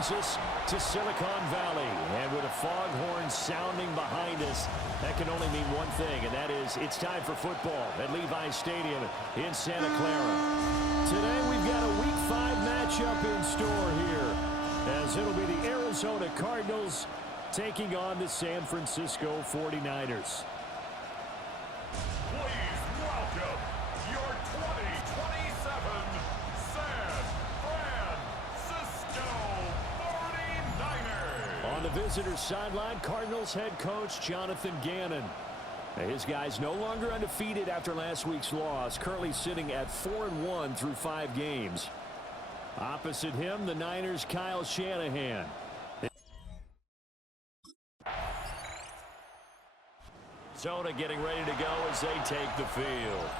brings us to Silicon Valley. And with a foghorn sounding behind us, that can only mean one thing, and that is it's time for football at Levi's Stadium in Santa Clara. Today we've got a Week 5 matchup in store here, as it'll be the Arizona Cardinals taking on the San Francisco 49ers. Please welcome your 2027 San Francisco 49ers. On the visitor's sideline, Cardinals head coach Jonathan Gannon. His guys no longer undefeated after last week's loss, currently sitting at 4-1 through 5 games. Opposite him, the Niners' Kyle Shanahan. Arizona getting ready to go as they take the field.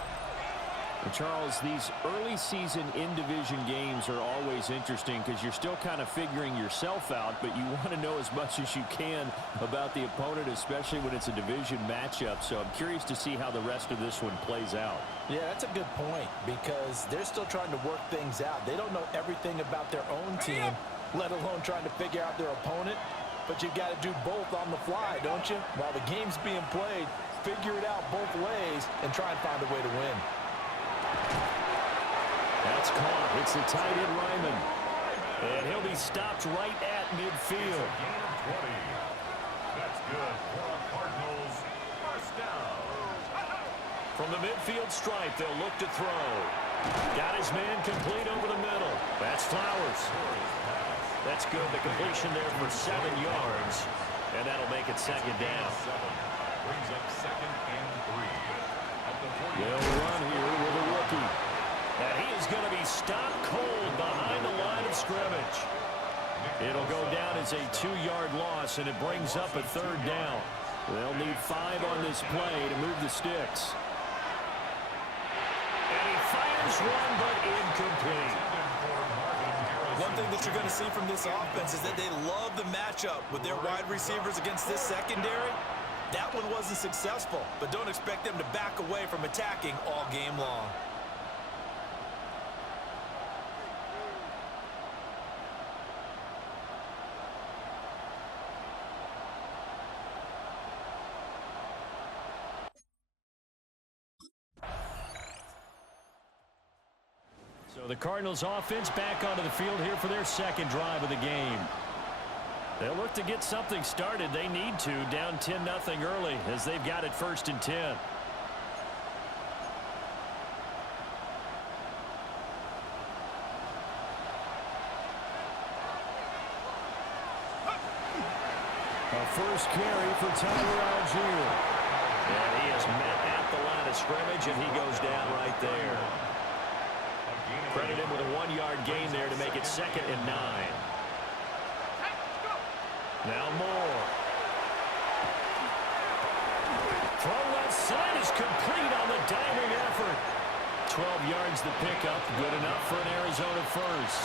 And Charles, these early season in-division games are always interesting because you're still kind of figuring yourself out, but you want to know as much as you can about the opponent, especially when it's a division matchup. So I'm curious to see how the rest of this one plays out. Yeah, that's a good point because they're still trying to work things out. They don't know everything about their own team, let alone trying to figure out their opponent. But you've got to do both on the fly, don't you? While the game's being played, figure it out both ways and try and find a way to win. That's caught. It's the tight end Ryman. And he'll be stopped right at midfield. That's good for the Cardinals. First down. From the midfield stripe, they'll look to throw. Got his man complete over the middle. That's Flowers. That's good. The completion there for 7 yards. And that'll make it second down. Brings up 2nd and 3. They'll run here with a rookie. And he is going to be stopped cold behind the line of scrimmage. It'll go down as a 2-yard loss, and it brings up a 3rd down. They'll need 5 on this play to move the sticks. And he fires one, but incomplete. One thing that you're going to see from this offense is that they love the matchup with their wide receivers against this secondary. That one wasn't successful, but don't expect them to back away from attacking all game long. So the Cardinals offense back onto the field here for their second drive of the game. They'll look to get something started. They need to, down 10-0 early as they've got it 1st and 10. A first carry for Tyler Algier. And he is met at the line of scrimmage, and he goes down right there. Credit him with a 1-yard gain there to make it 2nd and 9. Now Moore. Throw left side is complete on the diving effort. 12 yards the pickup. Good enough for an Arizona first.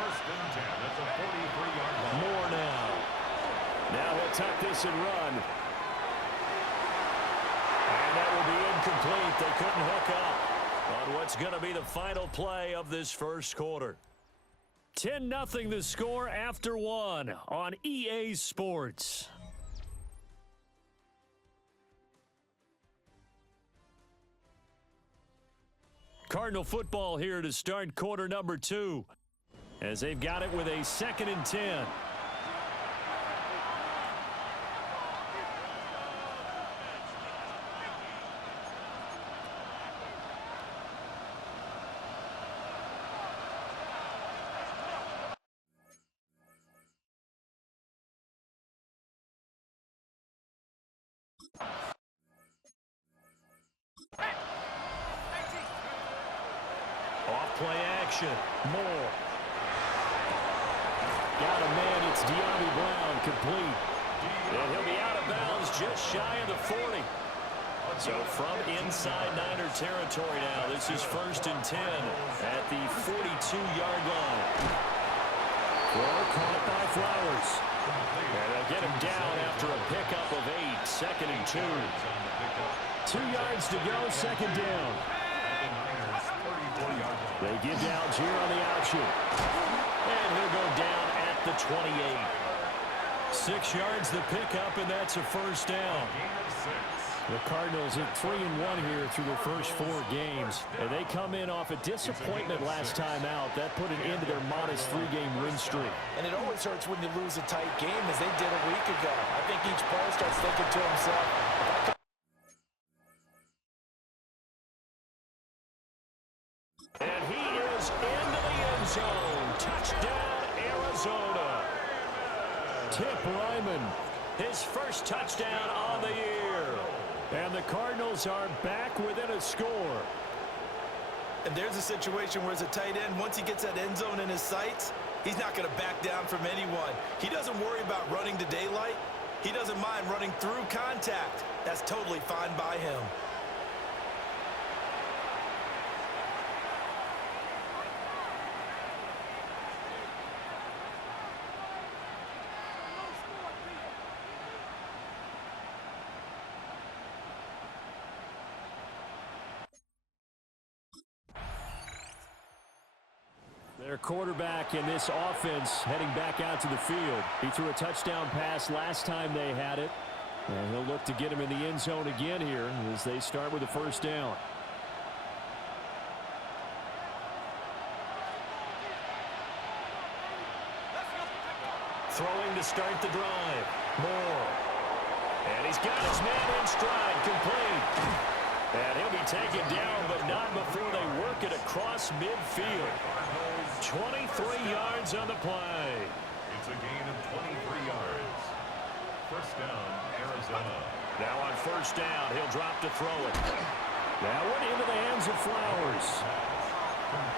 First and 10 at the 43-yard line. Moore now. Now he'll tuck this and run. And that will be incomplete. They couldn't hook up on what's going to be the final play of this first quarter. 10-0 the score after 1 on EA Sports. Cardinal football here to start quarter number 2 as they've got it with a 2nd and 10. Off-play action. Moore. Got a man. It's De'Ami Brown complete. And he'll be out of bounds just shy of the 40. So from inside Niner territory now, this is 1st and 10 at the 42-yard line. Throw caught by Flowers. And they'll get him down after a pickup of 8. 2nd and 2. 2 yards to go, 2nd down. At the Niners' 34-yard line. They give downs here on the option. And he'll go down at the 28. 6 yards the pickup, and that's a first down. The Cardinals at 3-1 here through their first 4 games. And they come in off a disappointment last time out. That put an end to their modest 3-game win streak. And it always hurts when you lose a tight game, as they did a week ago. I think each player starts thinking to himself, and he is into the end zone. Touchdown, Arizona. Tip Ryman, his first touchdown on the year. And the Cardinals are back within a score. and there's a situation where as a tight end, once he gets that end zone in his sights, he's not going to back down from anyone. He doesn't worry about running to daylight. He doesn't mind running through contact. That's totally fine by him. Their quarterback in this offense heading back out to the field. He threw a touchdown pass last time they had it. And he'll look to get him in the end zone again here as they start with a first down. Throwing to start the drive. Moore. And he's got his man in stride. Complete. And he'll be taken down, but not before they work it across midfield. 23 yards on the play. It's a gain of 23 yards. First down, Arizona. Now on first down, he'll drop to throw it. That one into the hands of Flowers.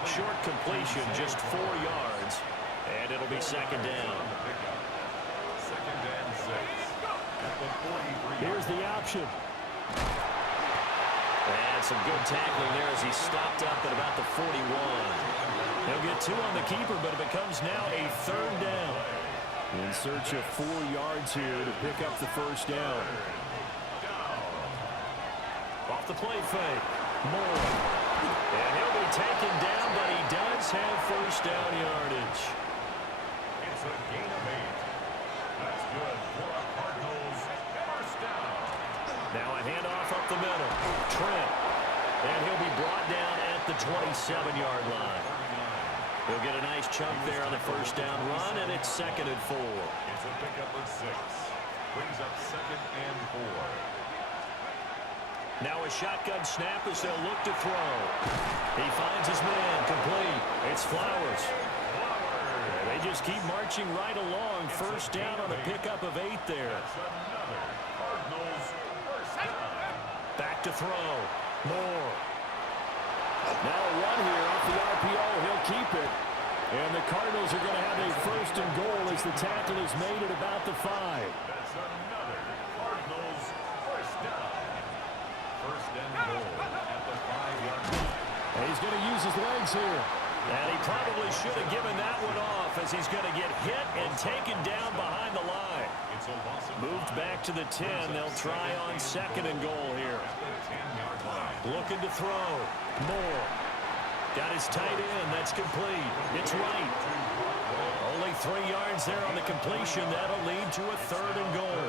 Short completion, just 4 yards. And it'll be second down. Second and 6. At the 43. Here's the option. And some good tackling there as he stopped up at about the 41. He'll get 2 on the keeper, but it becomes now a third down. In search of 4 yards here to pick up the first down. Off the play fake. Moore. And he'll be taken down, but he does have first down yardage. It's a gain of 8. That's good for a Cardinals first down. Now a handoff up the middle. Trent. And he'll be brought down at the 27-yard line. He'll get a nice chunk there on the first down run, and it's second and 4. It's a pickup of 6. Brings up second and 4. Now a shotgun snap as they'll look to throw. He finds his man. Complete. It's Flowers. They just keep marching right along. First down on a pickup of 8 there. That's another Cardinals first down. Back to throw. Moore. Now a run here off the RPO. He'll keep it. And the Cardinals are going to have a first and goal as the tackle is made at about the 5. That's another Cardinals first down. First and goal at the 5-yard line. And he's going to use his legs here. And he probably should have given that one off as he's going to get hit and taken down behind the line. It's a loss of Moved 5. back to the 10. They'll try on second and goal here. At the 10-yard line. Looking to throw. Moore. Got his tight end. That's complete. It's right. Only 3 yards there on the completion. That'll lead to a third and goal.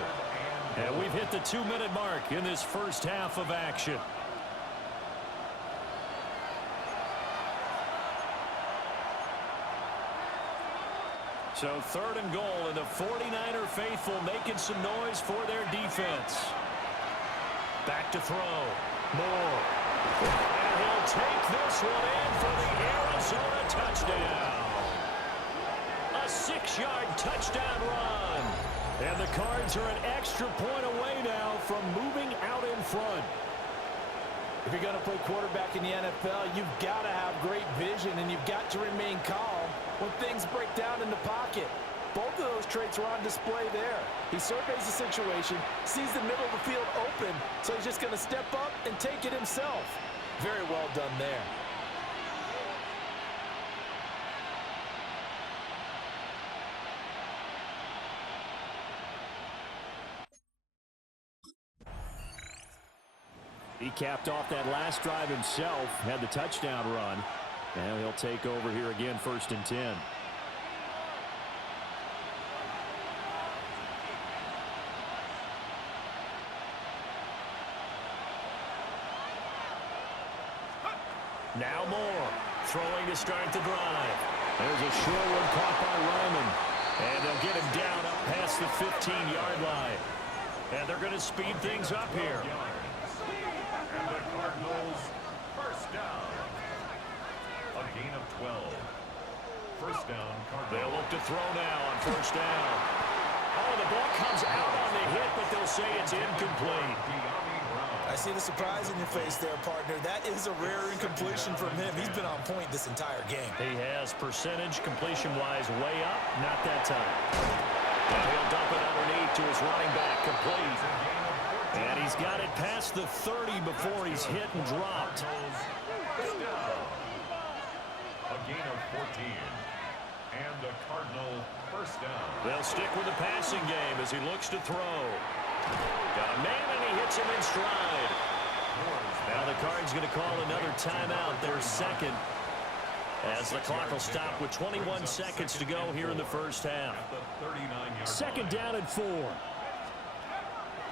And we've hit the 2-minute mark in this first half of action. So third and goal, and the 49er faithful making some noise for their defense. Back to throw. Moore. And he'll take this one in for the Arizona touchdown. A 6-yard touchdown run. And the Cards are an extra point away now from moving out in front. If you're going to play quarterback in the NFL, you've got to have great vision, and you've got to remain calm when things break down in the pocket. Both of those traits are on display there. He surveys the situation, sees the middle of the field open, so he's just going to step up and take it himself. Very well done there. He capped off that last drive himself, had the touchdown run. And he'll take over here again, 1st and 10. Now Moore, throwing to start the drive. There's a short one caught by Ryman. And they'll get him down up past the 15-yard line. And they're going to speed things up here. And the Cardinals, first down. A gain of 12. First down, Cardinals. They'll look to throw now on 1st down. Oh, the ball comes out on the hit, but they'll say it's incomplete. I see the surprise in your face there, partner. That is a rare incompletion from him. He's been on point this entire game. He has percentage completion-wise way up. Not that time. And he'll dump it underneath to his running back, complete. And he's got it past the 30 before he's hit and dropped. A gain of 14. And the Cardinal first down. They'll stick with the passing game as he looks to throw. Got a man, and he hits him in stride. Now the Cards going to call another timeout, their second, as the clock will stop with 21 seconds to go here in the first half. 2nd down and 4.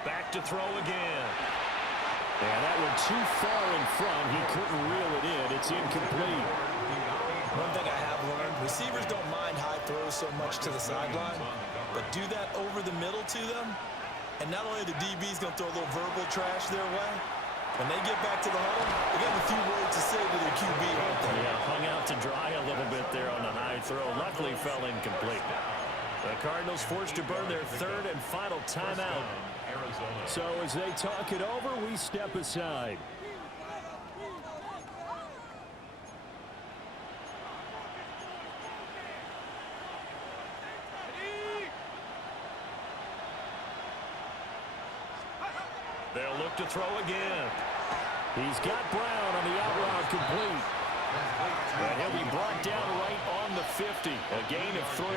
Back to throw again. And that one too far in front. He couldn't reel it in. It's incomplete. One thing I have learned, receivers don't mind high throws so much to the sideline, but do that over the middle to them, and not only the DB's going to throw a little verbal trash their way, when they get back to the huddle, they got a few words to say to their QB, aren't they? Yeah, hung out to dry a little bit there on the high throw. Luckily fell incomplete. The Cardinals forced to burn their 3rd and final timeout. So as they talk it over, we step aside. They'll look to throw again. He's got Brown on the out route, complete. And he'll be brought down right on the 50. A gain of 3.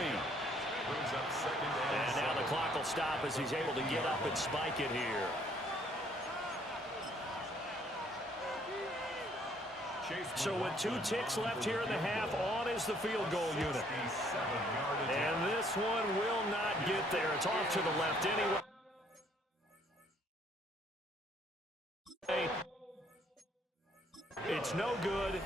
And now the clock will stop as he's able to get up and spike it here. So with 2 ticks left here in the half, on is the field goal unit. And this one will not get there. It's off to the left anyway. It's no good.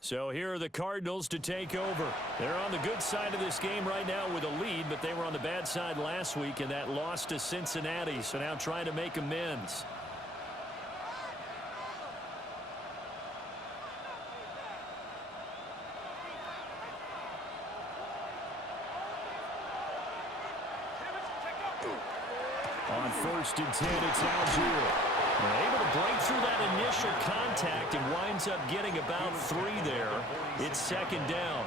So here are the Cardinals to take over. They're on the good side of this game right now with a lead, but they were on the bad side last week in that loss to Cincinnati, so now trying to make amends. On 1st and 10, it's Algier. They're able to break through that initial contact and winds up getting about 3 there. It's 2nd down.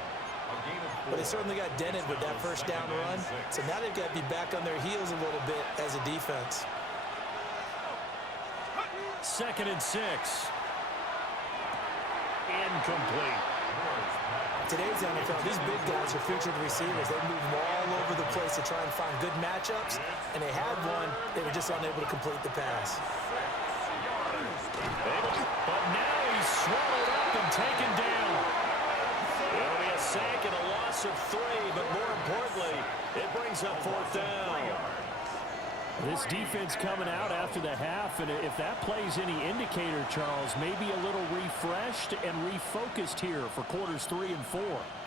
But they certainly got dented with that 1st down run. So now they've got to be back on their heels a little bit as a defense. 2nd and 6. Incomplete. Today's NFL, these big guys are featured receivers. They move all over the place to try and find good matchups, and they had one. They were just unable to complete the pass. But now he's swallowed up and taken down. It'll be a sack and a loss of 3, but more importantly, it brings up 4th down. This defense coming out after the half, and if that plays any indicator, Charles, maybe a little refreshed and refocused here for quarters 3 and 4.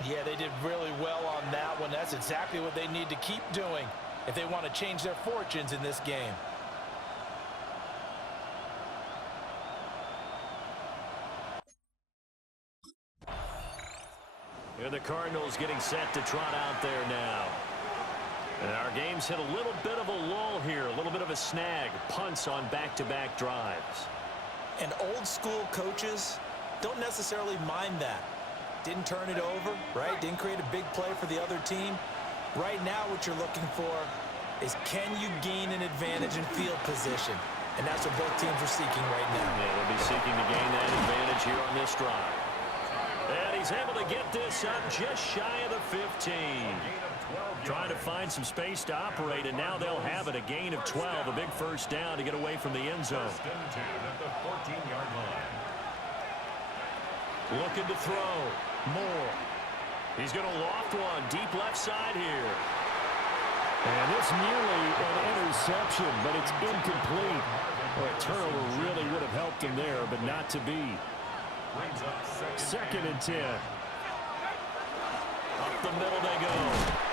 Yeah, they did really well on that one. That's exactly what they need to keep doing if they want to change their fortunes in this game. And the Cardinals getting set to trot out there now. And our game's hit a little bit of a lull here, a little bit of a snag. Punts on back-to-back drives. And old-school coaches don't necessarily mind that. Didn't turn it over, right? Didn't create a big play for the other team. Right now what you're looking for is, can you gain an advantage in field position? And that's what both teams are seeking right now. Yeah, they'll be seeking to gain that advantage here on this drive. And he's able to get this up just shy of the 15. Trying to find some space to operate, and now they'll have it. A gain of 12, a big 1st down to get away from the end zone. Looking to throw. Moore. He's going to loft one. Deep left side here. And it's nearly an interception, but it's incomplete. Well, a turnover really would have helped him there, but not to be. Second and 10. Up the middle they go.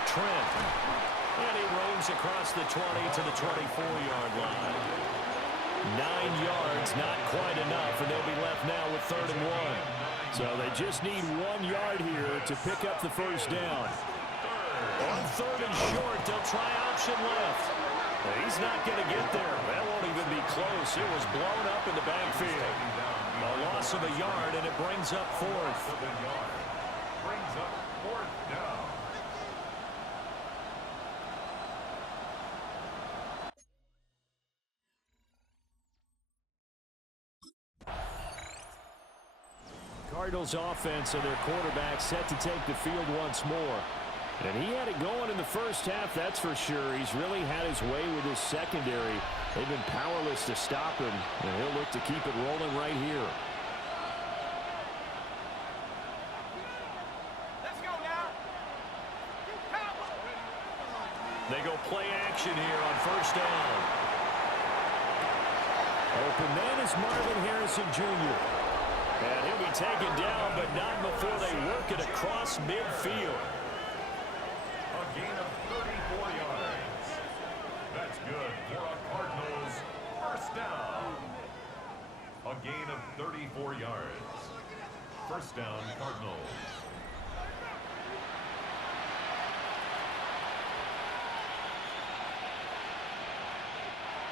Trent. And he roams across the 20 to the 24-yard line. 9 yards, not quite enough, and they'll be left now with 3rd and 1. So they just need 1 yard here to pick up the first down. On 3rd and short, they'll try option left. He's not going to get there. That won't even be close. It was blown up in the backfield. A loss of a yard, and it brings up 4th. Brings up 4th down. Cardinals offense and their quarterback set to take the field once more. And he had it going in the first half, that's for sure. He's really had his way with his secondary. They've been powerless to stop him, and he'll look to keep it rolling right here. Let's go now. They go play action here on 1st down. Open man is Marvin Harrison Jr. And he'll be taken down, but not before they work it across midfield. A gain of 34 yards. That's good for a Cardinals 1st down. A gain of 34 yards. 1st down, Cardinals.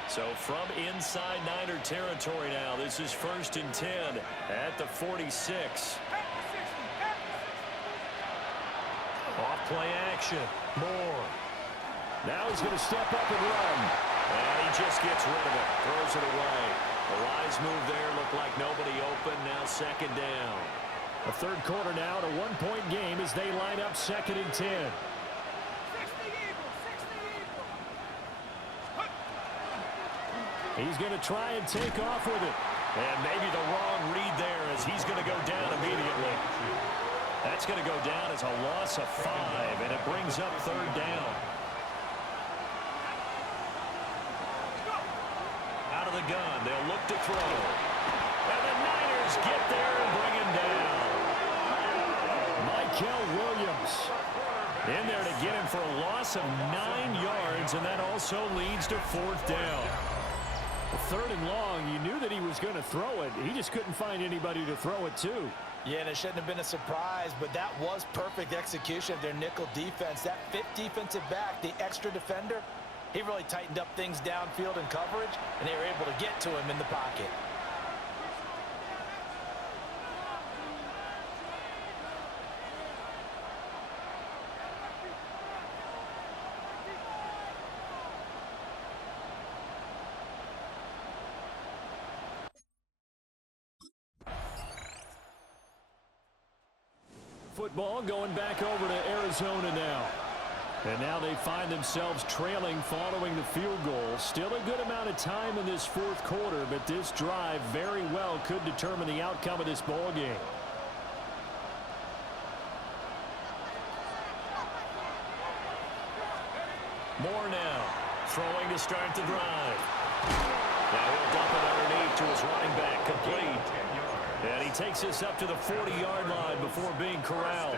So from inside Niner territory now, this is 1st and 10 at the 46. Off play action. Moore. Now he's going to step up and run. And he just gets rid of it. Throws it away. A wise move there. Looked like nobody open. Now 2nd down. A 3rd quarter now, and a 1-point game as they line up 2nd and 10. He's going to try and take off with it. And maybe the wrong read there as he's going to go down immediately. That's going to go down as a loss of 5, and it brings up 3rd down. Out of the gun, they'll look to throw. And the Niners get there and bring him down. Michael Williams in there to get him for a loss of 9 yards, and that also leads to 4th down. 3rd and long, you knew that he was going to throw it. He just couldn't find anybody to throw it to. Yeah, and it shouldn't have been a surprise, but that was perfect execution of their nickel defense. That 5th defensive back, the extra defender, he really tightened up things downfield in coverage, and they were able to get to him in the pocket. Football going back over to Arizona now. And now they find themselves trailing following the field goal. Still a good amount of time in this 4th quarter, but this drive very well could determine the outcome of this ball game. Moore now, throwing to start the drive. Now he'll dump it underneath to his running back, complete. And he takes this up to the 40-yard line before being corralled.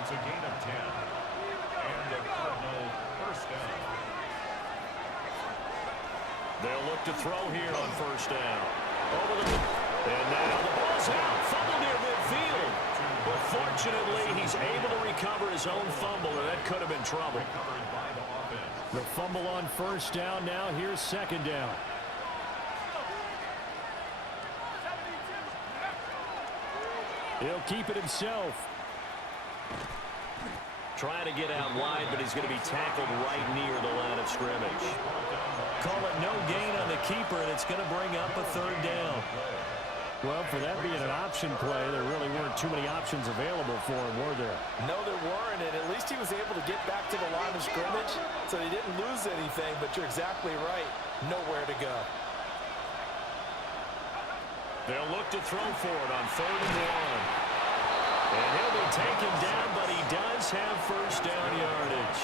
It's a gain of 10. And the Cardinals 1st down. They'll look to throw here on 1st down. Over the and now the ball's out. Fumble near midfield. But fortunately, he's able to recover his own fumble, and that could have been trouble. Recovered by the offense. The fumble on 1st down. Now here's 2nd down. He'll keep it himself. Trying to get out wide, but he's going to be tackled right near the line of scrimmage. Call it no gain on the keeper, and it's going to bring up a 3rd down. Well, for that being an option play, there really weren't too many options available for him, were there? No, there weren't, and at least he was able to get back to the line of scrimmage, so he didn't lose anything, but you're exactly right. Nowhere to go. They'll look to throw for it on 3rd and 1. And he'll be taken down, but he does have first down yardage.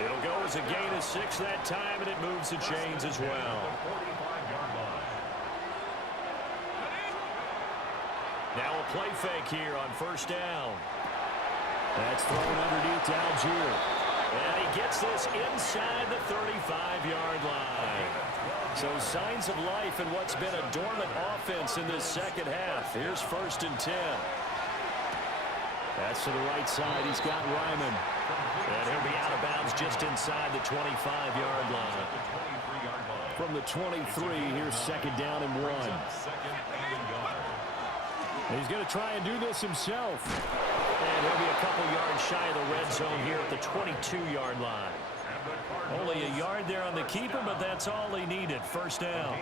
It'll go as a gain of 6 that time, and it moves the chains as well. Now a play fake here on 1st down. That's thrown underneath to Algier. And he gets this inside the 35-yard line. So signs of life in what's been a dormant offense in this second half. Here's 1st and 10. That's to the right side. He's got Ryman. And he'll be out of bounds just inside the 25-yard line. From the 23, here's 2nd down and 1. He's going to try and do this himself. And he'll be a couple yards shy of the red zone here at the 22-yard line. Only a yard there on the keeper, but that's all he needed. 1st down.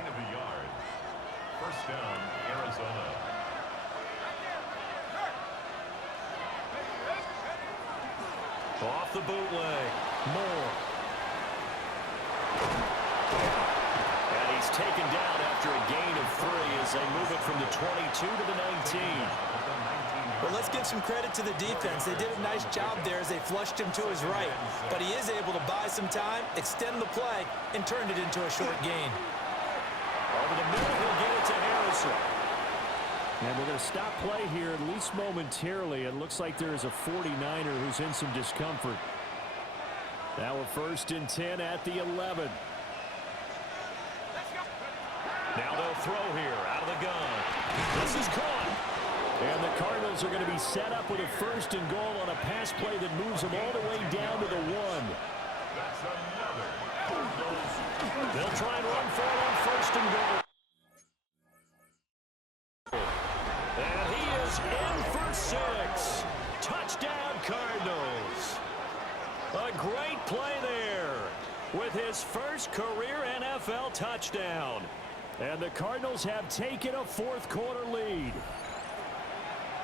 1st down, Arizona. Off the bootleg. Moore. And he's taken down after a gain of 3 as they move it from the 22 to the 19. Well, let's give some credit to the defense. They did a nice job there as they flushed him to his right. But he is able to buy some time, extend the play, and turn it into a short gain. Over the middle, he'll get it to Harrison. And we're going to stop play here, at least momentarily. It looks like there is a 49er who's in some discomfort. Now a 1st and 10 at the 11. Now they'll throw here out of the gun. This is caught. And the Cardinals are going to be set up with a 1st and goal on a pass play that moves them all the way down to the 1. They'll try and run for it on 1st and goal. And he is in for 6. Touchdown, Cardinals. A great play there with his first career NFL touchdown. And the Cardinals have taken a 4th quarter lead.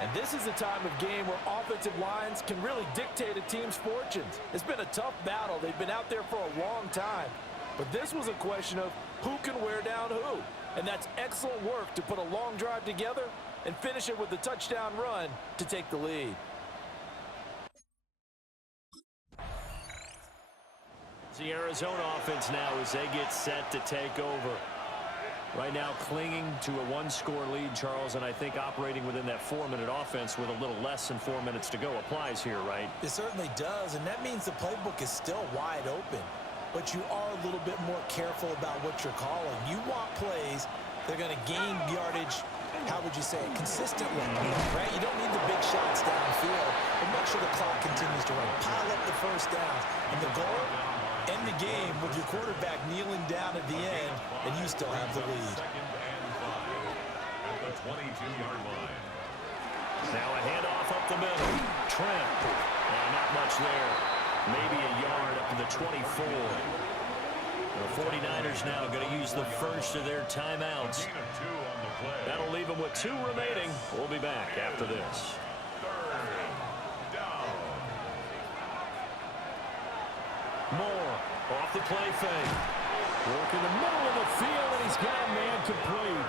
And this is a time of game where offensive lines can really dictate a team's fortunes. It's been a tough battle. They've been out there for a long time. But this was a question of who can wear down who. And that's excellent work to put a long drive together and finish it with the touchdown run to take the lead. The Arizona offense now as they get set to take over. Right now clinging to a 1-score lead, Charles, and I think operating within that 4-minute offense with a little less than 4 minutes to go applies here, right? It certainly does, and that means the playbook is still wide open. But you are a little bit more careful about what you're calling. You want plays that are going to gain yardage, how would you say it, consistently, right? You don't need the big shots downfield, but make sure the clock continues to run. Pile up the 1st downs, and the goal, end the game with your quarterback kneeling down at the end, and you still have the lead. 2nd and 5 at the 22-yard line. Now a handoff up the middle. Trent. And not much there. Maybe a yard up to the 24. The 49ers now going to use the first of their timeouts. That'll leave them with 2 remaining. We'll be back after this. 3rd down. Moore off the play fake. Work in the middle of the field, and he's got a man complete.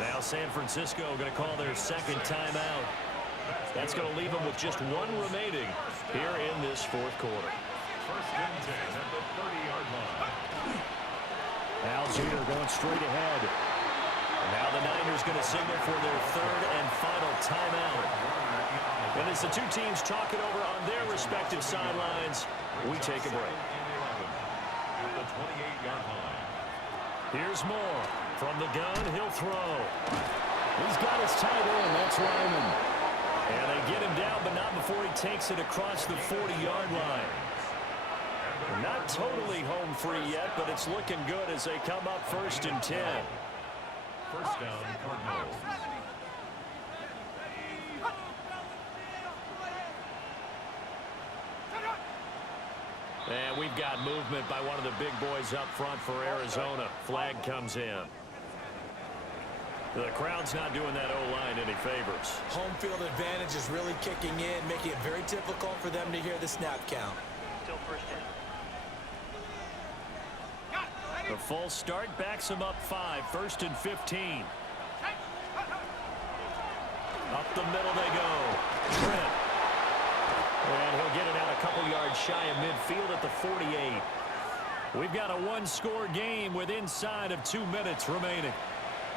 Now San Francisco going to call their 2nd timeout. That's going to leave them with just 1 remaining here in this 4th quarter. 1st and 10 at the 30-yard line. Algier going straight ahead. And now the Niners going to signal for their 3rd and final timeout. And as the 2 teams talk it over on their respective sidelines, we take a break. At the 28-yard line. Here's Moore. From the gun, he'll throw. He's got his tight end. That's Ryman. And they get him down, but not before he takes it across the 40-yard line. Not totally home free yet, but it's looking good as they come up 1st and 10. 1st down, Cardinals. And we've got movement by one of the big boys up front for Arizona. Flag comes in. The crowd's not doing that O-line any favors. Home field advantage is really kicking in, making it very difficult for them to hear the snap count. Still 1st down. The full start backs him up 5. 1st and 15. the middle they go. Trent. And he'll get it out a couple yards shy of midfield at the 48. We've got a one-score game with inside of 2 minutes remaining.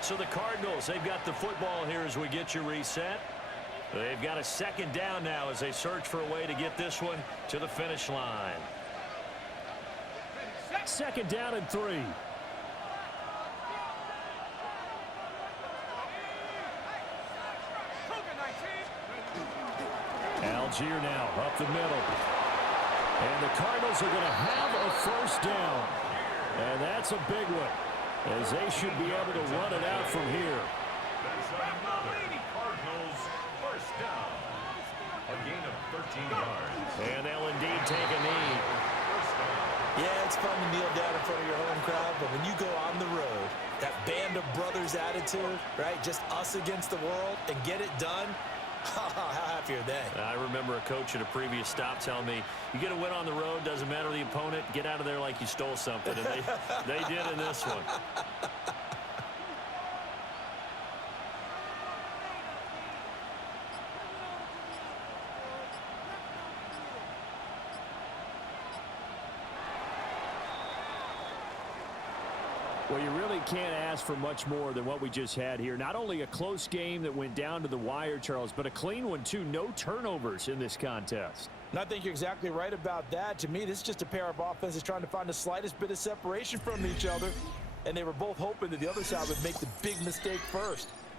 So the Cardinals, they've got the football here as we get you reset. They've got a second down now as they search for a way to get this one to the finish line. Second down and 3. Algier now up the middle. And the Cardinals are going to have a first down. And that's a big one, as they should be able to run it out from here. That's another Cardinals first down. A gain of 13 yards. And they'll indeed take a knee. Yeah, it's fun to kneel down in front of your home crowd, but when you go on the road, that band of brothers attitude, right, just us against the world, and get it done, how happy are they? I remember a coach at a previous stop telling me, you get a win on the road, doesn't matter the opponent, get out of there like you stole something. And they did in this one. Well, you really can't ask for much more than what we just had here. Not only a close game that went down to the wire, Charles, but a clean one, too. No turnovers in this contest. And I think you're exactly right about that. To me, this is just a pair of offenses trying to find the slightest bit of separation from each other. And they were both hoping that the other side would make the big mistake first.